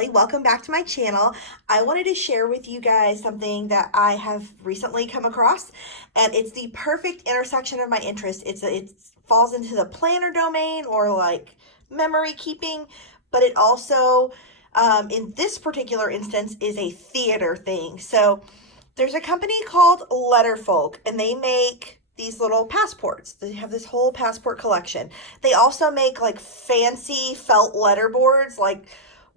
Kelly. Welcome back to my channel. I wanted to share with you guys something that I have recently come across, and it's the perfect intersection of my interest. It falls into the planner domain or like memory keeping, but it also, in this particular instance, is a theater thing. So there's a company called Letterfolk, and they make these little passports. They have this whole passport collection. They also make like fancy felt letterboards, like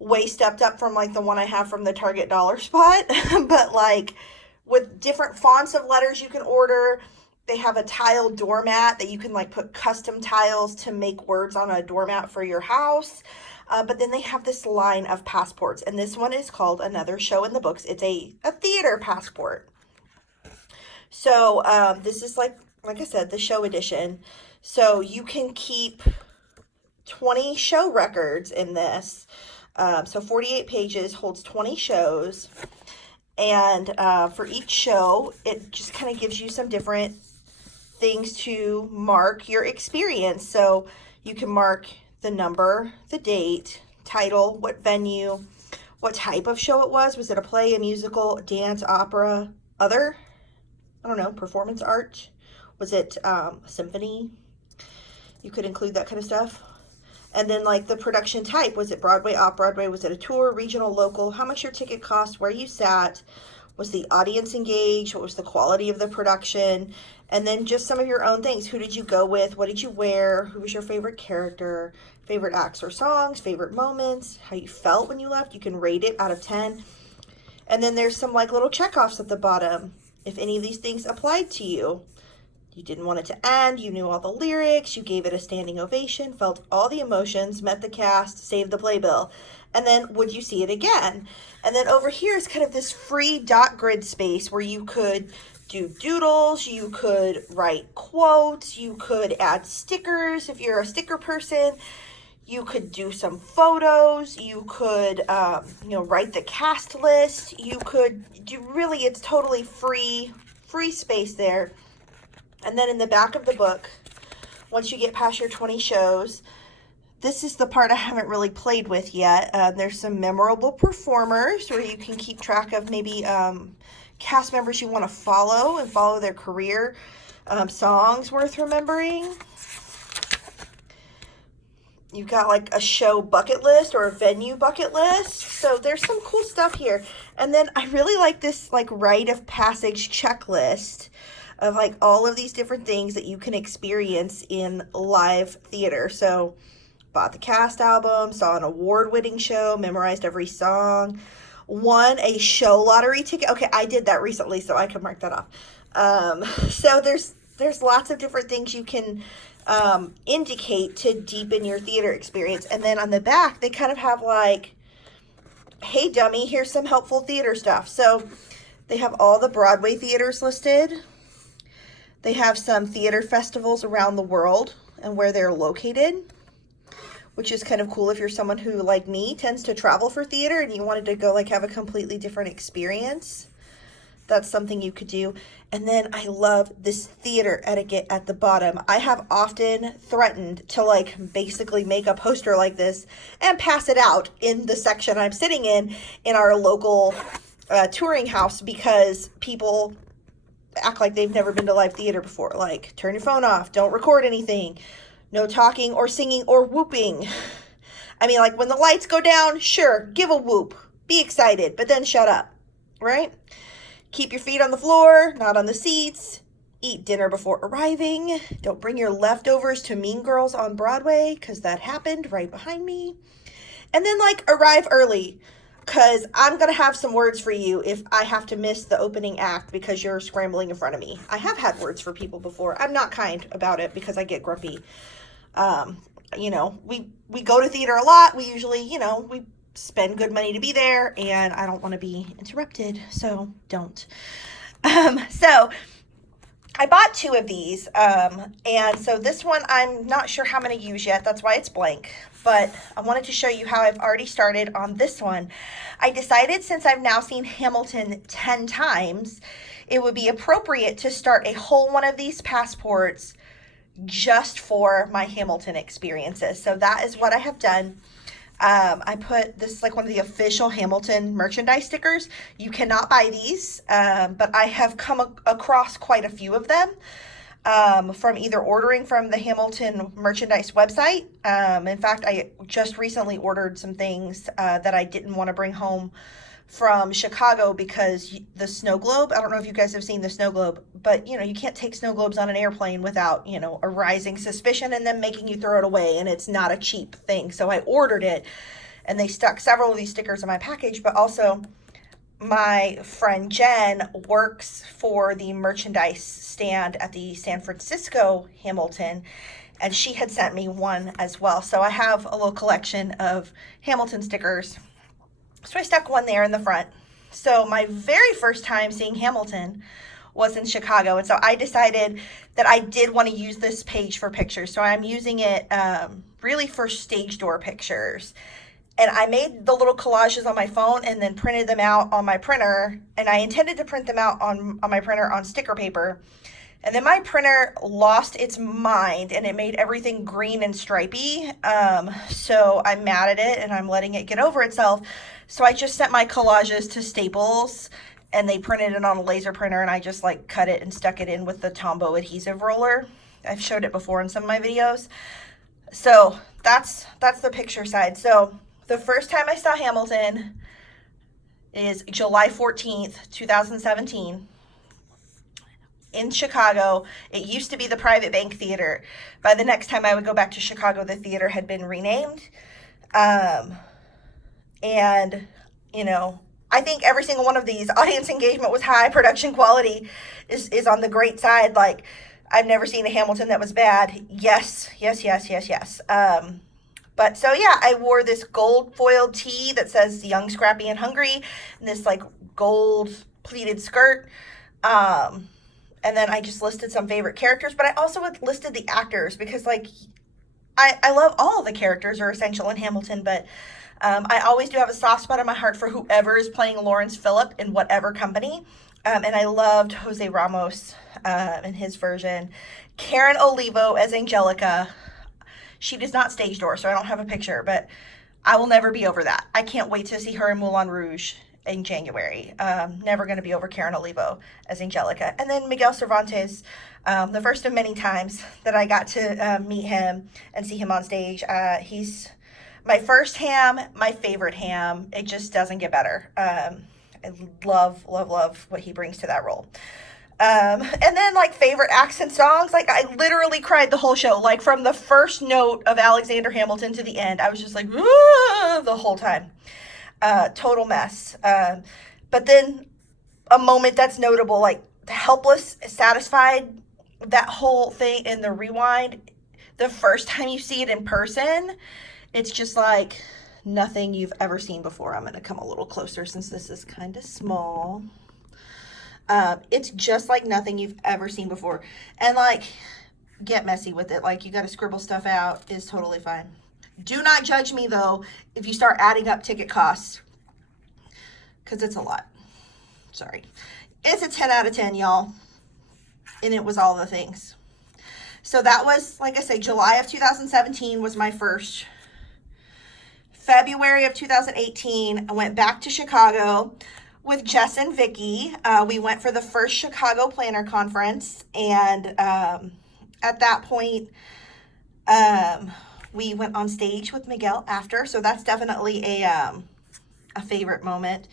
way stepped up from like the one I have from the Target dollar spot, but like with different fonts of letters you can order. They have a tile doormat that you can like put custom tiles to make words on a doormat for your house. But then they have this line of passports, and this one is called Another Show in the Books. It's a theater passport. So this is like I said, the show edition. So you can keep 20 show records in this. So 48 pages holds 20 shows. And for each show, it just kind of gives you some different things to mark your experience. So you can mark the number, the date, title, what venue, what type of show it was. Was it a play, a musical, dance, opera, other? I don't know, performance art? Was it a symphony? You could include that kind of stuff. And then like the production type, was it Broadway, off-Broadway? Was it a tour, regional, local? How much your ticket cost, where you sat? Was the audience engaged? What was the quality of the production? And then just some of your own things. Who did you go with? What did you wear? Who was your favorite character? Favorite acts or songs? Favorite moments? How you felt when you left? You can rate it out of 10. And then there's some like little checkoffs at the bottom. If any of these things applied to you. You didn't want it to end, you knew all the lyrics, you gave it a standing ovation, felt all the emotions, met the cast, saved the playbill. And then would you see it again? And then over here is kind of this free dot grid space where you could do doodles, you could write quotes, you could add stickers if you're a sticker person, you could do some photos, you could write the cast list, you could do, really, it's totally free space there. And then in the back of the book, once you get past your 20 shows, this is the part I haven't really played with yet. There's some memorable performers where you can keep track of maybe cast members you want to follow and follow their career, songs worth remembering. You've got like a show bucket list or a venue bucket list. So there's some cool stuff here. And then I really like this like rite of passage checklist of like all of these different things that you can experience in live theater. So bought the cast album, saw an award-winning show, memorized every song, won a show lottery ticket. Okay, I did that recently, so I can mark that off. So there's lots of different things you can indicate to deepen your theater experience. And then on the back, they kind of have like, hey dummy, here's some helpful theater stuff. So they have all the Broadway theaters listed. They have some theater festivals around the world and where they're located, which is kind of cool if you're someone who, like me, tends to travel for theater and you wanted to go like have a completely different experience. That's something you could do. And then I love this theater etiquette at the bottom. I have often threatened to like basically make a poster like this and pass it out in the section I'm sitting in our local touring house, because people act like they've never been to live theater before. Like, turn your phone off, don't record anything, no talking or singing or whooping. I mean, like when the lights go down, sure, give a whoop, be excited, but then shut up, right? Keep your feet on the floor, not on the seats. Eat dinner before arriving. Don't bring your leftovers to Mean Girls on Broadway, because that happened right behind me. And then like arrive early, because I'm going to have some words for you if I have to miss the opening act because you're scrambling in front of me. I have had words for people before. I'm not kind about it because I get grumpy. We go to theater a lot. We usually, we spend good money to be there, and I don't want to be interrupted, so don't. So I bought 2 of these, and so this one I'm not sure how I'm going to use yet. That's why it's blank. But I wanted to show you how I've already started on this one. I decided, since I've now seen Hamilton 10 times, it would be appropriate to start a whole one of these passports just for my Hamilton experiences. So that is what I have done. I put this is like one of the official Hamilton merchandise stickers. You cannot buy these, but I have come across quite a few of them from either ordering from the Hamilton merchandise website. In fact, I just recently ordered some things that I didn't want to bring home from Chicago because the snow globe, I don't know if you guys have seen the snow globe, but you can't take snow globes on an airplane without, arising suspicion and then making you throw it away, and it's not a cheap thing. So I ordered it, and they stuck several of these stickers in my package, but also my friend Jen works for the merchandise stand at the San Francisco Hamilton, and she had sent me one as well. So I have a little collection of Hamilton stickers. So I stuck one there in the front. So my very first time seeing Hamilton was in Chicago. And so I decided that I did want to use this page for pictures. So I'm using it really for stage door pictures. And I made the little collages on my phone and then printed them out on my printer. And I intended to print them out on my printer on sticker paper. And then my printer lost its mind and it made everything green and stripy. So I'm mad at it and I'm letting it get over itself. So I just sent my collages to Staples and they printed it on a laser printer, and I just cut it and stuck it in with the Tombow adhesive roller. I've showed it before in some of my videos. So that's the picture side. So the first time I saw Hamilton is July 14th, 2017. In Chicago. It used to be the Private Bank Theater. By the next time I would go back to Chicago, the theater had been renamed. I think every single one of these, audience engagement was high, production quality is on the great side. I've never seen a Hamilton that was bad. Yes. But so yeah, I wore this gold foiled tee that says Young, Scrappy, and Hungry, and this gold pleated skirt. And then I just listed some favorite characters, but I also listed the actors because I love all the characters are essential in Hamilton, but I always do have a soft spot in my heart for whoever is playing Lawrence Phillip in whatever company. And I loved Jose Ramos in his version. Karen Olivo as Angelica. She does not stage door, so I don't have a picture, but I will never be over that. I can't wait to see her in Moulin Rouge in January. Never going to be over Karen Olivo as Angelica. And then Miguel Cervantes, the first of many times that I got to meet him and see him on stage. He's my first Ham, my favorite Ham. It just doesn't get better. I love what he brings to that role. And then favorite accent songs, I literally cried the whole show, from the first note of Alexander Hamilton to the end. I was just the whole time. Total mess. But then a moment that's notable, helpless, satisfied, that whole thing in the rewind, the first time you see it in person, it's just nothing you've ever seen before. I'm going to come a little closer since this is kind of small. It's just nothing you've ever seen before. And get messy with it. You got to scribble stuff out is totally fine. Do not judge me, though, if you start adding up ticket costs, because it's a lot. Sorry. It's a 10 out of 10, y'all, and it was all the things. So that was, like I say, July of 2017 was my first. February of 2018, I went back to Chicago with Jess and Vicky. We went for the first Chicago Planner Conference, and at that point, we went on stage with Miguel after, so that's definitely a favorite moment.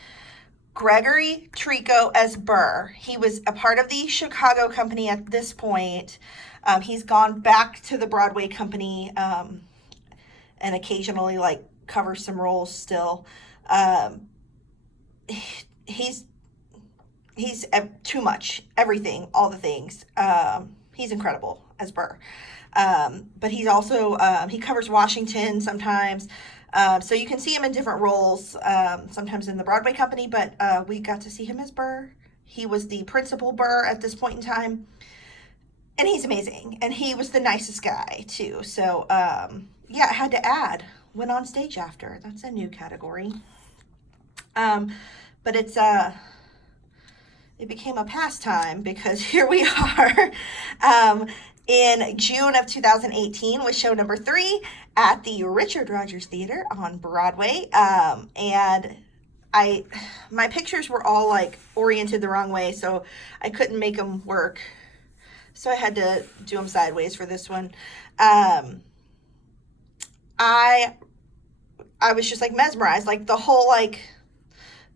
Gregory Trico as Burr. He was a part of the Chicago company at this point. He's gone back to the Broadway company and occasionally covers some roles still. He's too much, everything, all the things. He's incredible as Burr. But he's also, he covers Washington sometimes. So you can see him in different roles, sometimes in the Broadway company, but we got to see him as Burr. He was the principal Burr at this point in time. And he's amazing. And he was the nicest guy, too. So, yeah, I had to add, went on stage after. That's a new category. But it became a pastime because here we are. In June of 2018 was show number 3 at the Richard Rogers Theater on Broadway. And my pictures were all like oriented the wrong way, so I couldn't make them work. So I had to do them sideways for this one. I was just like mesmerized, like the whole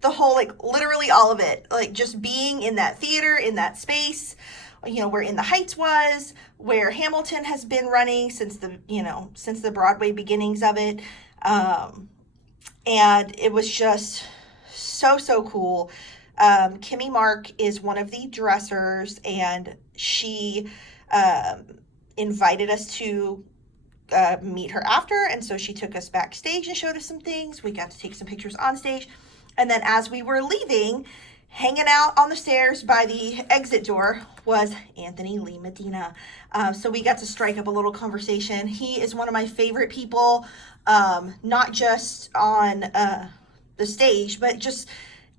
literally all of it, like just being in that theater, in that space, where In the Heights was, where Hamilton has been running since the Broadway beginnings of it. And it was just so cool. Kimmy Mark is one of the dressers, and she invited us to meet her after, and so she took us backstage and showed us some things. We got to take some pictures on stage, and then as we were leaving, hanging out on the stairs by the exit door was Anthony Lee Medina. So we got to strike up a little conversation. He is one of my favorite people, not just on the stage, but just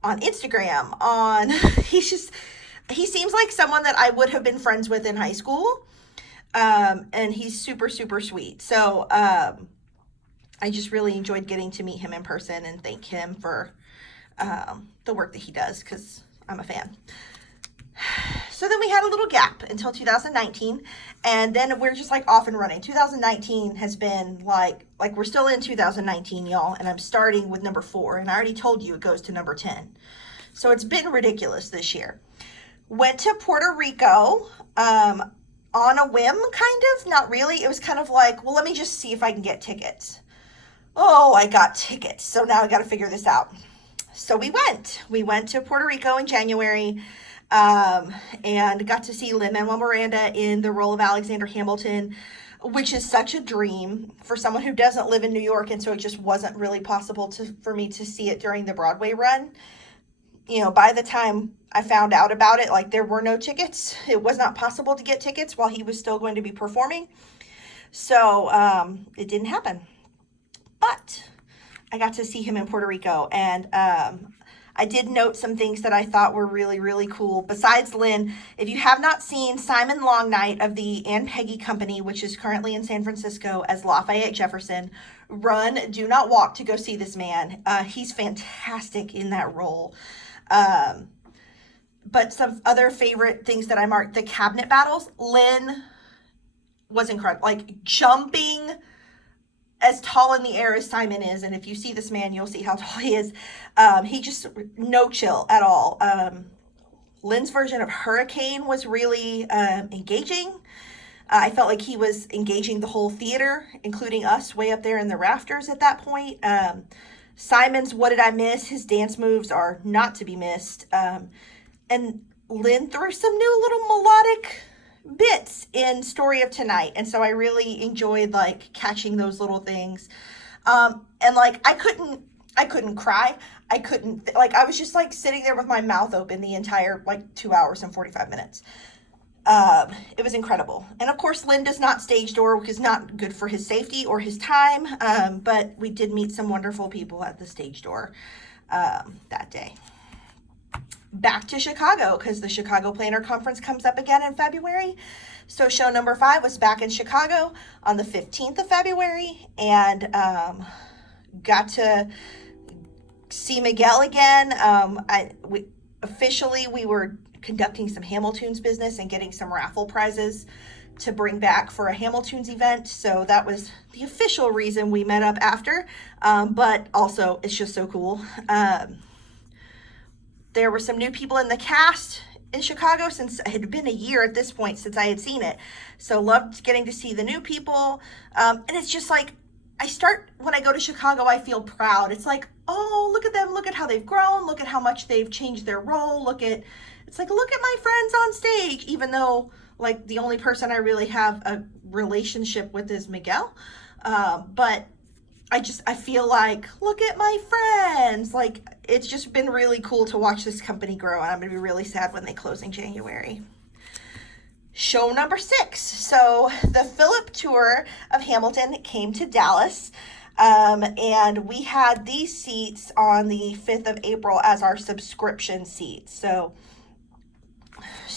on Instagram. He seems like someone that I would have been friends with in high school. And he's super sweet. So I just really enjoyed getting to meet him in person and thank him for the work that he does, because I'm a fan. So then we had a little gap until 2019, and then we're just like off and running. 2019 has been like we're still in 2019, y'all, and I'm starting with number 4, and I already told you it goes to number 10. So it's been ridiculous this year. Went to Puerto Rico on a whim, kind of, not really. It was kind of like, well, let me just see if I can get tickets. Oh, I got tickets. So now I got to figure this out. So we went to Puerto Rico in January, and got to see Lin-Manuel Miranda in the role of Alexander Hamilton, which is such a dream for someone who doesn't live in New York. And so it just wasn't really possible for me to see it during the Broadway run. By the time I found out about it, like, there were no tickets. It was not possible to get tickets while he was still going to be performing. So it didn't happen. But I got to see him in Puerto Rico, and I did note some things that I thought were really cool. Besides Lynn, if you have not seen Simon Longnight of the Ann Peggy Company, which is currently in San Francisco as Lafayette Jefferson, run, do not walk to go see this man. He's fantastic in that role. But some other favorite things that I marked, the cabinet battles. Lynn was incredible, like jumping as tall in the air as Simon is. And if you see this man, you'll see how tall he is. He just, no chill at all. Lynn's version of Hurricane was really engaging. I felt like he was engaging the whole theater, including us way up there in the rafters at that point. Simon's What Did I Miss? His dance moves are not to be missed. And Lynn threw some new little melodic bits in Story of Tonight, and so I really enjoyed like catching those little things. And like I couldn't cry. I was just like sitting there with my mouth open the entire like 2 hours and 45 minutes. It was incredible. And of course, Lynn does not stage door, which is not good for his safety or his time. But we did meet some wonderful people at the stage door that day. Back to Chicago, because the Chicago Planner Conference comes up again in February. So show number 5 was back in Chicago on the 15th of February, and got to see Miguel again. We were conducting some Hamiltoons business and getting some raffle prizes to bring back for a Hamiltoons event. So that was the official reason we met up after. But also, it's just so cool. There were some new people in the cast in Chicago, since it had been a year at this point since I had seen it. So loved getting to see the new people. And it's just like, when I go to Chicago, I feel proud. It's like, oh, look at them. Look at how they've grown. Look at how much they've changed their role. Look at my friends on stage, even though like the only person I really have a relationship with is Miguel. But I feel like, look at my friends. Like, it's just been really cool to watch this company grow, and I'm going to be really sad when they close in January. Show number 6. So the Philip tour of Hamilton came to Dallas, and we had these seats on the 5th of April as our subscription seats. So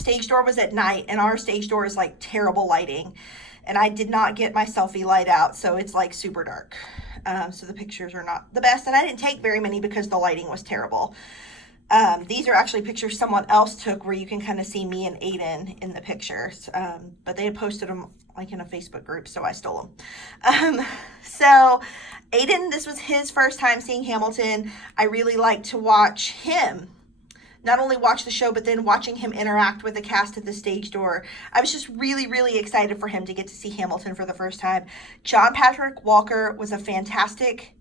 stage door was at night, and our stage door is like terrible lighting. And I did not get my selfie light out, so it's like super dark. So the pictures are not the best. And I didn't take very many because the lighting was terrible. These are actually pictures someone else took where you can kind of see me and Aiden in the pictures. But they had posted them like in a Facebook group, so I stole them. So Aiden, this was his first time seeing Hamilton. I really like to watch him. Not only watch the show, but then watching him interact with the cast at the stage door. I was just really, really excited for him to get to see Hamilton for the first time. John Patrick Walker was a fantastic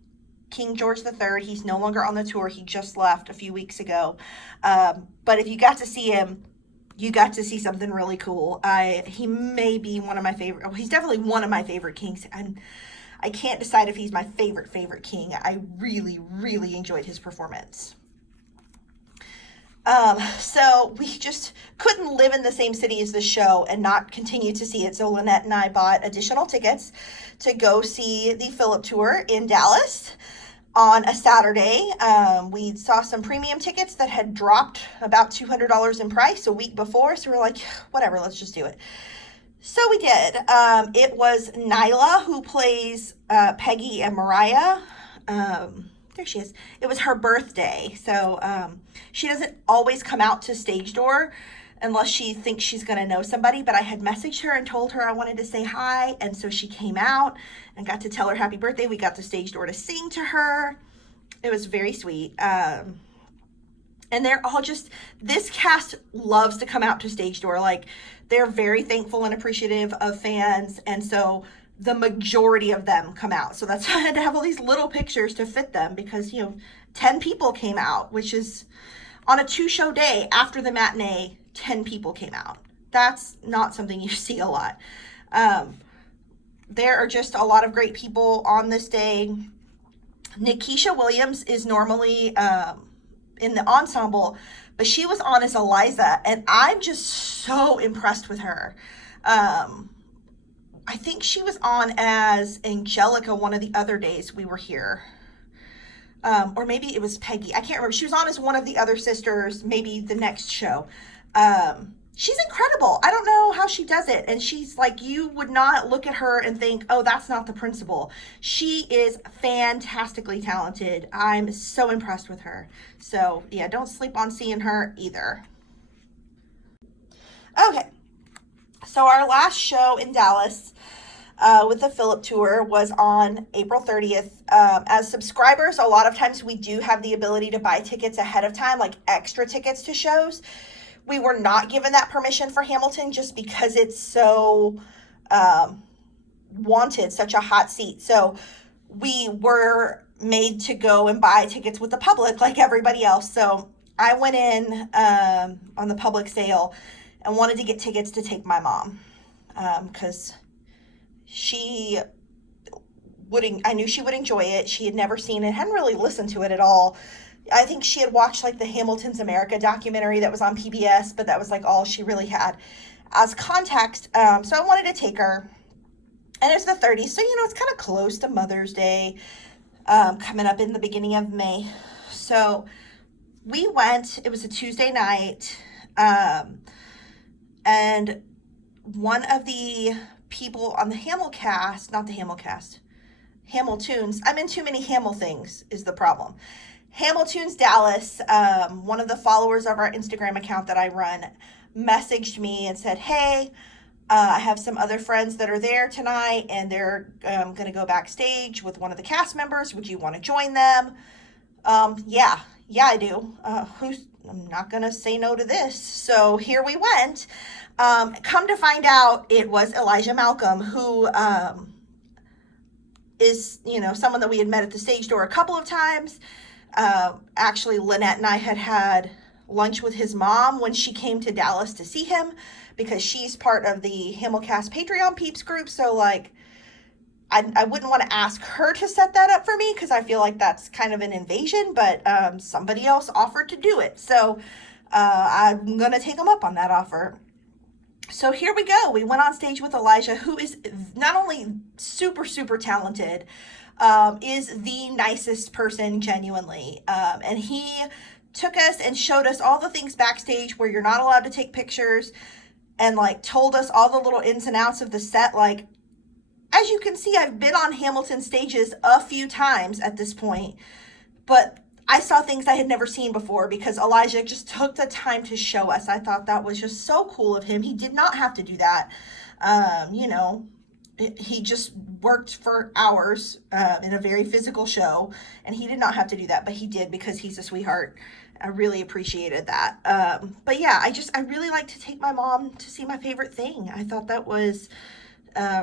King George III. He's no longer on the tour. He just left a few weeks ago. But if you got to see him, you got to see something really cool. He may be one of my favorite. Oh, he's definitely one of my favorite kings. I can't decide if he's my favorite king. I really, really enjoyed his performance. So we just couldn't live in the same city as the show and not continue to see it. So Lynette and I bought additional tickets to go see the Philip tour in Dallas on a Saturday. We saw some premium tickets that had dropped about $200 in price a week before. So we're like, whatever, let's just do it. So we did. It was Nyla who plays Peggy and Mariah. There she is. It was her birthday. So she doesn't always come out to stage door unless she thinks she's going to know somebody. But I had messaged her and told her I wanted to say hi. And so she came out and got to tell her happy birthday. We got to stage door to sing to her. It was very sweet. And they're all just, this cast loves to come out to stage door. Like, they're very thankful and appreciative of fans. And so the majority of them come out. So that's why I had to have all these little pictures to fit them because, 10 people came out, which is on a 2-show day after the matinee, 10 people came out. That's not something you see a lot. There are just a lot of great people on this day. Nikisha Williams is normally in the ensemble, but she was on as Eliza, and I'm just so impressed with her. I think she was on as Angelica one of the other days we were here. Or maybe it was Peggy. I can't remember. She was on as one of the other sisters, maybe the next show. She's incredible. I don't know how she does it. And she's like, you would not look at her and think, oh, that's not the principal. She is fantastically talented. I'm so impressed with her. So yeah, don't sleep on seeing her either. Okay. So our last show in Dallas with the Philip tour was on April 30th. As subscribers, a lot of times we do have the ability to buy tickets ahead of time, like extra tickets to shows. We were not given that permission for Hamilton just because it's so wanted, such a hot seat. So we were made to go and buy tickets with the public like everybody else. So I went in on the public sale and wanted to get tickets to take my mom because I knew she would enjoy it. She had never seen it, hadn't really listened to it at all. I think she had watched like the Hamilton's America documentary that was on PBS, but that was like all she really had as context. So I wanted to take her, and it's the 30s. So, it's kind of close to Mother's Day coming up in the beginning of May. So we went, it was a Tuesday night. And one of the people on the Hamilcast, not the Hamilcast, Hamiltunes, I'm in too many Hamil things is the problem. Hamiltunes Dallas, one of the followers of our Instagram account that I run, messaged me and said, hey, I have some other friends that are there tonight and they're going to go backstage with one of the cast members. Would you want to join them? Yeah, I do. I'm not going to say no to this. So here we went. Come to find out, it was Elijah Malcolm, who is, someone that we had met at the stage door a couple of times. Actually, Lynette and I had lunch with his mom when she came to Dallas to see him because she's part of the Hamilcast Patreon peeps group. So, like, I wouldn't want to ask her to set that up for me because I feel like that's kind of an invasion, but somebody else offered to do it. So I'm going to take them up on that offer. So here we go. We went on stage with Elijah, who is not only super, super talented, is the nicest person genuinely. And he took us and showed us all the things backstage where you're not allowed to take pictures, and like told us all the little ins and outs of the set. Like, as you can see, I've been on Hamilton stages a few times at this point, but I saw things I had never seen before because Elijah just took the time to show us. I thought that was just so cool of him. He did not have to do that. He just worked for hours in a very physical show, and he did not have to do that, but he did because he's a sweetheart. I really appreciated that. But yeah, I really like to take my mom to see my favorite thing. I thought that was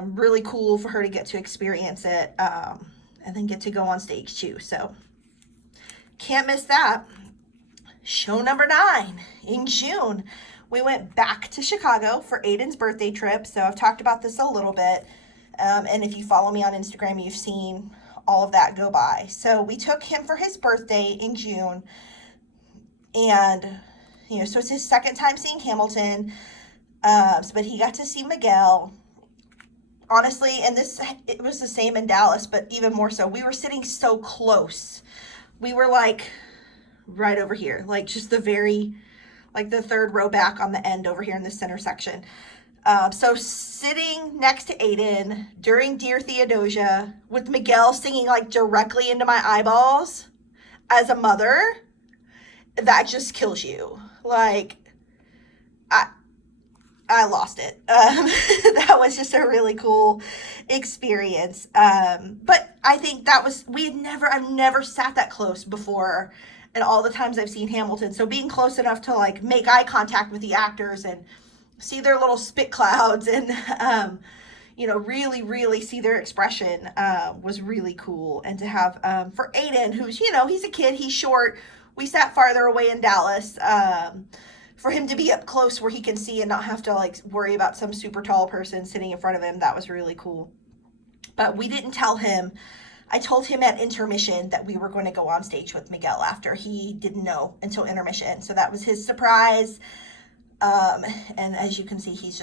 really cool for her to get to experience it, and then get to go on stage too. So can't miss that. Show number 9 in June. We went back to Chicago for Aiden's birthday trip. So I've talked about this a little bit. And if you follow me on Instagram, you've seen all of that go by. So we took him for his birthday in June. And, so it's his second time seeing Hamilton. But he got to see Miguel. Honestly, and it was the same in Dallas, but even more so. We were sitting so close. We were like right over here, like just the third row back on the end over here in the center section. So sitting next to Aiden during Dear Theodosia with Miguel singing like directly into my eyeballs as a mother, that just kills you. Like, I lost it. That was just a really cool experience. But I think I've never sat that close before, and all the times I've seen Hamilton. So being close enough to like make eye contact with the actors and see their little spit clouds and, really, really see their expression, was really cool. And to have, for Aiden, who's, he's a kid, he's short. We sat farther away in Dallas, for him to be up close where he can see and not have to like worry about some super tall person sitting in front of him. That was really cool. But we didn't tell him. I told him at intermission that we were going to go on stage with Miguel after. He didn't know until intermission. So that was his surprise. And as you can see, he's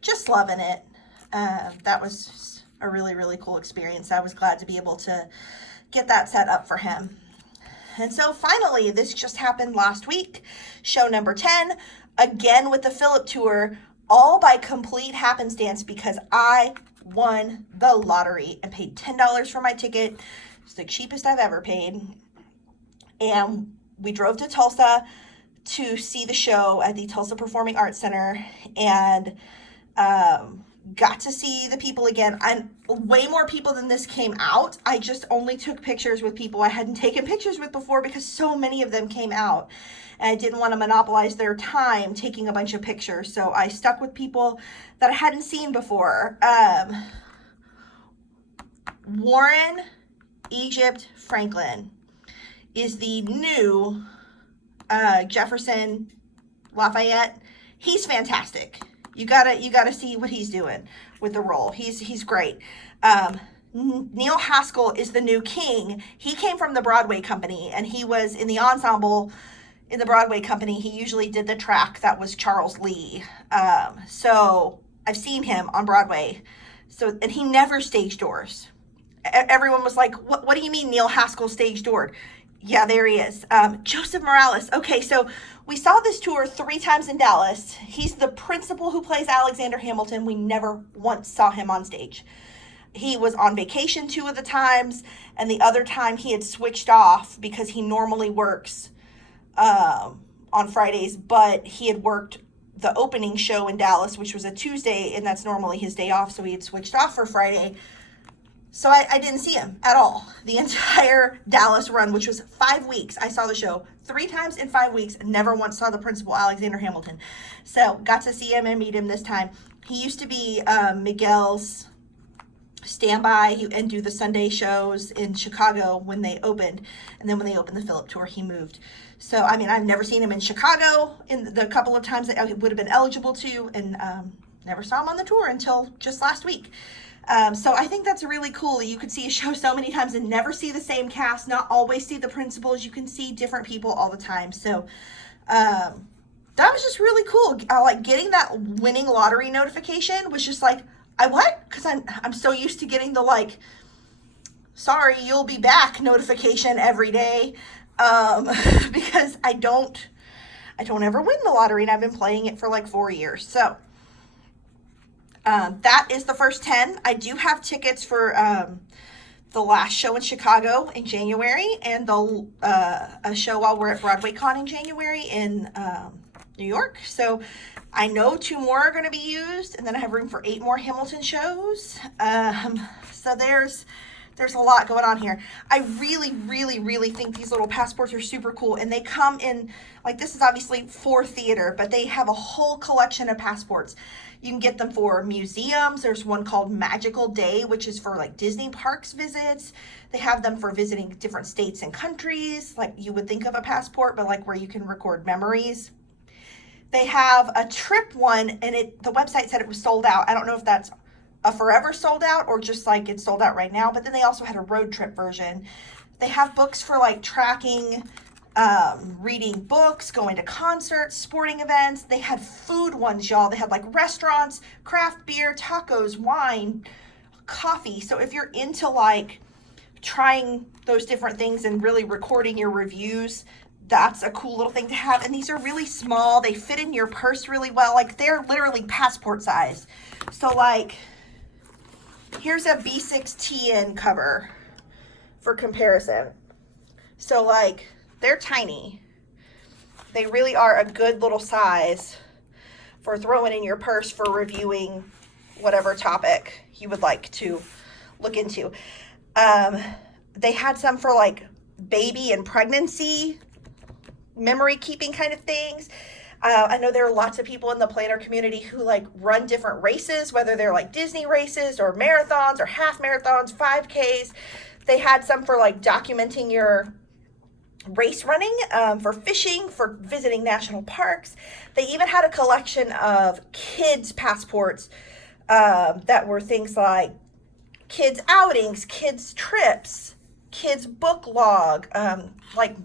just loving it. That was a really, really cool experience. I was glad to be able to get that set up for him. And so finally, this just happened last week, show number 10, again with the Philip tour, all by complete happenstance because I won the lottery and paid $10 for my ticket. It's the cheapest I've ever paid. And we drove to Tulsa to see the show at the Tulsa Performing Arts Center, and got to see the people again. And way more people than this came out. I just only took pictures with people I hadn't taken pictures with before because so many of them came out. And I didn't want to monopolize their time taking a bunch of pictures. So I stuck with people that I hadn't seen before. Warren Egypt Franklin is the new Jefferson Lafayette. He's fantastic. You gotta see what he's doing with the role. He's great. Neil Haskell is the new king. He came from the Broadway company, and he was in the ensemble in the Broadway company. He usually did the track that was Charles Lee. So I've seen him on Broadway. And he never stage doors. Everyone was like, what do you mean Neil Haskell stage doored? Yeah, there he is. Joseph Morales. Okay, so we saw this tour 3 times in Dallas. He's the principal who plays Alexander Hamilton. We never once saw him on stage. He was on vacation 2 of the times, and the other time he had switched off because he normally works on Fridays, but he had worked the opening show in Dallas, which was a Tuesday, and that's normally his day off, so he had switched off for Friday. So I didn't see him at all. The entire Dallas run, which was 5 weeks, I saw the show 3 times in 5 weeks, and never once saw the principal, Alexander Hamilton. So got to see him and meet him this time. He used to be Miguel's standby and do the Sunday shows in Chicago when they opened. And then when they opened the Philip tour, he moved. So, I mean, I've never seen him in Chicago in the couple of times that I would have been eligible to, and never saw him on the tour until just last week. So I think that's really cool. You could see a show so many times and never see the same cast, not always see the principals. You can see different people all the time. So that was just really cool. Like getting that winning lottery notification was just like, because I'm so used to getting the like, sorry, you'll be back notification every day. because I don't ever win the lottery, and I've been playing it for like 4 years. So that is the first 10. I do have tickets for the last show in Chicago in January, and a show while we're at Broadway Con in January in New York. So I know 2 more are going to be used, and then I have room for 8 more Hamilton shows. So there's a lot going on here. I really, really, really think these little passports are super cool, and they come in, like, this is obviously for theater, but they have a whole collection of passports. You can get them for museums. There's one called Magical Day, which is for like Disney parks visits. They have them for visiting different states and countries, like you would think of a passport, but like where you can record memories. They have a trip one, and the website said it was sold out. I don't know if that's a forever sold out or just like it's sold out right now, but then they also had a road trip version. They have books for like tracking, reading books, going to concerts, sporting events. They had food ones, y'all. They had like restaurants, craft beer, tacos, wine, coffee. So if you're into like trying those different things and really recording your reviews, that's a cool little thing to have. And these are really small. They fit in your purse really well. Like, they're literally passport size. So like, here's a B6TN cover for comparison. So like, they're tiny. They really are a good little size for throwing in your purse for reviewing whatever topic you would like to look into. They had some for like baby and pregnancy, memory keeping kind of things. I know there are lots of people in the planner community who like run different races, whether they're like Disney races or marathons or half marathons, 5Ks. They had some for like documenting your race running, for fishing, for visiting national parks. They even had a collection of kids passports that were things like kids outings, kids trips, kids book log, like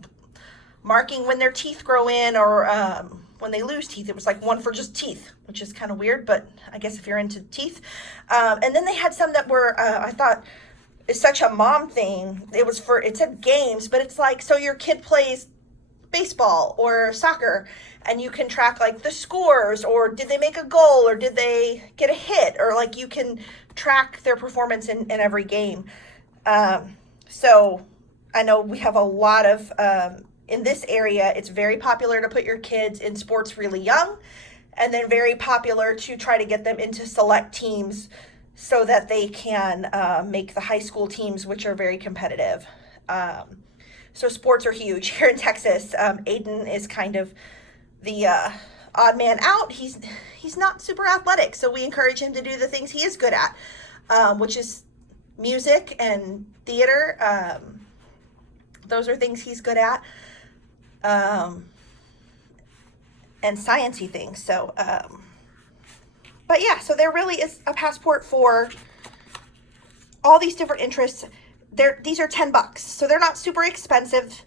marking when their teeth grow in or when they lose teeth. It was like one for just teeth, which is kind of weird, but I guess if you're into teeth. And then they had some that were, I thought, is such a mom thing. It said games, but it's like, so your kid plays baseball or soccer, and you can track like the scores, or did they make a goal, or did they get a hit, or like you can track their performance in every game. So I know we have a lot of, in this area, it's very popular to put your kids in sports really young, and then very popular to try to get them into select teams so that they can make the high school teams, which are very competitive. So sports are huge here in Texas. Aiden is kind of the odd man out. He's not super athletic, so we encourage him to do the things he is good at, which is music and theater. Those are things he's good at, and sciencey things. So, but yeah, so there really is a passport for all these different interests. These are $10, so they're not super expensive.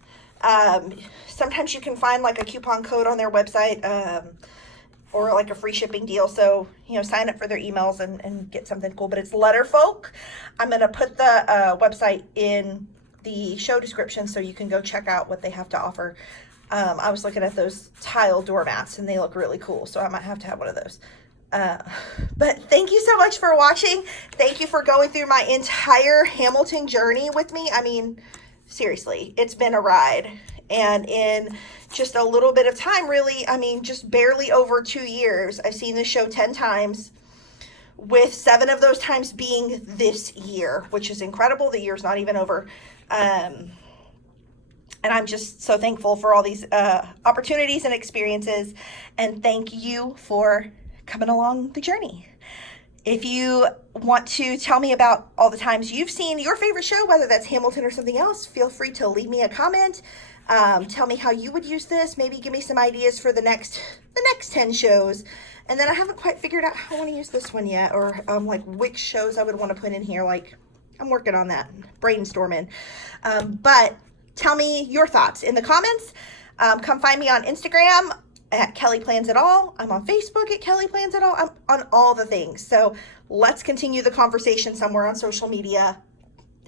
Sometimes you can find like a coupon code on their website, or like a free shipping deal. So, sign up for their emails and get something cool. But it's Letterfolk. I'm going to put the website in the show description so you can go check out what they have to offer. I was looking at those tile doormats and they look really cool, so I might have to have one of those. But thank you so much for watching. Thank you for going through my entire Hamilton journey with me. I mean, seriously, it's been a ride. And in just a little bit of time, really, I mean, just barely over 2 years, I've seen this show 10 times, with 7 of those times being this year, which is incredible. The year's not even over. And I'm just so thankful for all these opportunities and experiences. And thank you for coming along the journey. If you want to tell me about all the times you've seen your favorite show, whether that's Hamilton or something else, feel free to leave me a comment. Tell me how you would use this. Maybe give me some ideas for the next 10 shows. And then I haven't quite figured out how I want to use this one yet, or like which shows I would want to put in here. Like, I'm working on that, brainstorming. But tell me your thoughts in the comments. Come find me on Instagram at Kelly Plans It All. I'm on Facebook at Kelly Plans It All. I'm on all the things. So let's continue the conversation somewhere on social media.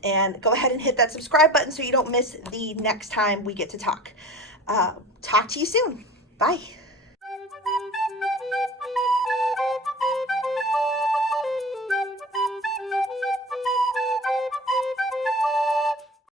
And go ahead and hit that subscribe button so you don't miss the next time we get to talk. Talk to you soon. Bye.